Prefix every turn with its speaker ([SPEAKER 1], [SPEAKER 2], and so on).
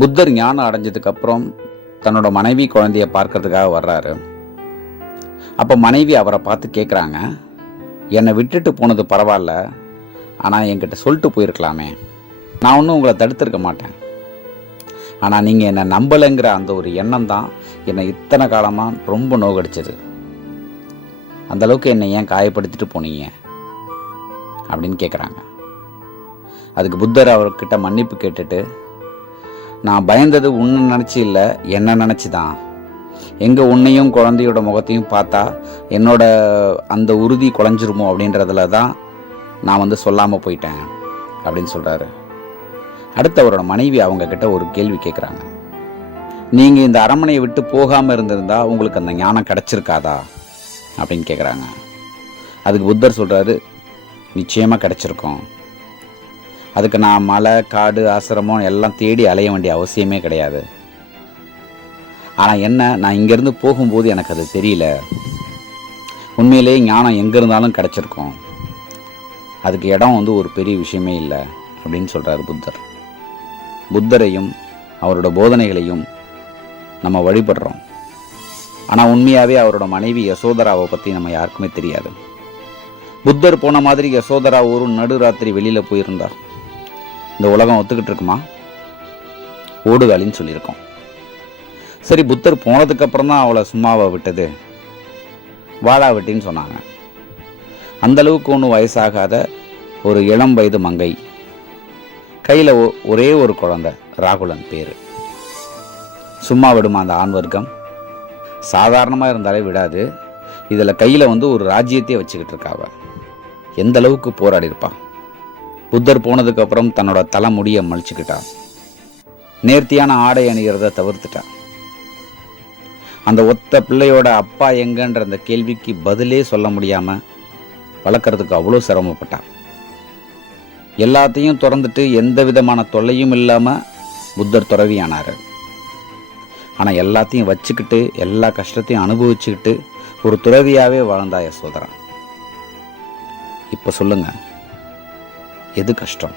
[SPEAKER 1] புத்தர் ஞானம் அடைஞ்சதுக்கு அப்புறம் தன்னோட மனைவி குழந்தைய பார்க்கறதுக்காக வர்றாரு. அப்போ மனைவி அவரை பார்த்து கேட்குறாங்க என்னை விட்டுட்டு போனது பரவாயில்ல ஆனால் என்கிட்ட சொல்லிட்டு போயிருக்கலாமே. நான் ஒன்றும் உங்களை தடுத்திருக்க மாட்டேன். ஆனால் நீங்கள் என்னை நம்பலைங்கிற அந்த ஒரு எண்ணம் தான் என்னை இத்தனை காலமாக ரொம்ப நோகடிச்சது. அந்த அளவுக்கு என்னை ஏன் காயப்படுத்திட்டு போனீங்க? அப்படின்னு கேட்குறாங்க அதுக்கு புத்தர் அவர்கிட்ட மன்னிப்பு கேட்டுட்டு நான் பயந்தது உன்னை நினச்சி இல்லை என்ன நினச்சி தான். எங்கே உன்னையும் குழந்தையோட முகத்தையும் பார்த்தா என்னோட அந்த உறுதி குலைஞ்சிருமோ அப்படின்றதுல தான் நான் வந்து சொல்லாமல் போயிட்டேன் அப்படின்னு சொல்கிறாரு அடுத்து அவரோட மனைவி அவங்கக்கிட்ட ஒரு கேள்வி கேட்குறாங்க நீங்கள் இந்த அரண்மனையை விட்டு போகாமல் இருந்திருந்தா உங்களுக்கு அந்த ஞானம் கிடச்சிருக்காதா? அப்படின்னு கேட்குறாங்க அதுக்கு புத்தர் சொல்கிறாரு நிச்சயமாக கிடச்சிருக்கோம். அதுக்கு நான் மலை காடு ஆசிரமம் எல்லாம் தேடி அலைய வேண்டிய அவசியமே கிடையாது. ஆனால் என்ன நான் இங்கேருந்து போகும்போது எனக்கு அது தெரியல. உண்மையிலேயே ஞானம் எங்கே இருந்தாலும் கிடச்சிருக்கும். அதுக்கு இடம் வந்து ஒரு பெரிய விஷயமே இல்லை அப்படின்னு சொல்கிறார் புத்தர். புத்தரையும் அவரோட போதனைகளையும் நம்ம வழிபடுறோம். ஆனால் உண்மையாகவே அவரோட மனைவி யசோதராவை பற்றி நம்ம யாருக்குமே தெரியாது. புத்தர் போன மாதிரி யசோதரா ஒரு நடுராத்திரி வெளியில் போயிருந்தார். இந்த உலகம் ஒத்துக்கிட்டு இருக்குமா ஓடுகாலின்னு சொல்லியிருக்கோம். சரி புத்தர் போனதுக்கப்புறம் தான் அவளை சும்மாவை விட்டது. வாழா வெட்டின்னு சொன்னாங்க. அந்த அளவுக்கு ஒன்றும் வயசாகாத ஒரு இளம் வயது மங்கை. கையில் ஒரே ஒரு குழந்தை ராகுலன் பேர். சும்மா விடுமா அந்த ஆண் வர்க்கம்? சாதாரணமாக இருந்தாலே விடாது. இதில் கையில் வந்து ஒரு ராஜ்யத்தையே வச்சுக்கிட்டு இருக்காவ எந்த அளவுக்கு போராடி இருப்பான் புத்தர் போனதுக்கு அப்புறம் தன்னோட தலைமுடியை மலிச்சுக்கிட்டான். நேர்த்தியான ஆடை அணிகிறத தவிர்த்துட்டா அந்த ஒத்த பிள்ளையோட அப்பா எங்கன்ற அந்த கேள்விக்கு பதிலே சொல்ல முடியாம வளர்க்கறதுக்கு அவ்வளோ சிரமப்பட்டான். எல்லாத்தையும் திறந்துட்டு எந்த விதமான தொல்லையும் இல்லாம புத்தர் துறவியானார். ஆனா எல்லாத்தையும் வச்சுக்கிட்டு எல்லா கஷ்டத்தையும் அனுபவிச்சுக்கிட்டு ஒரு துறவியாவே வாழ்ந்தா யசோதரா இப்ப சொல்லுங்க. எது கஷ்டம்?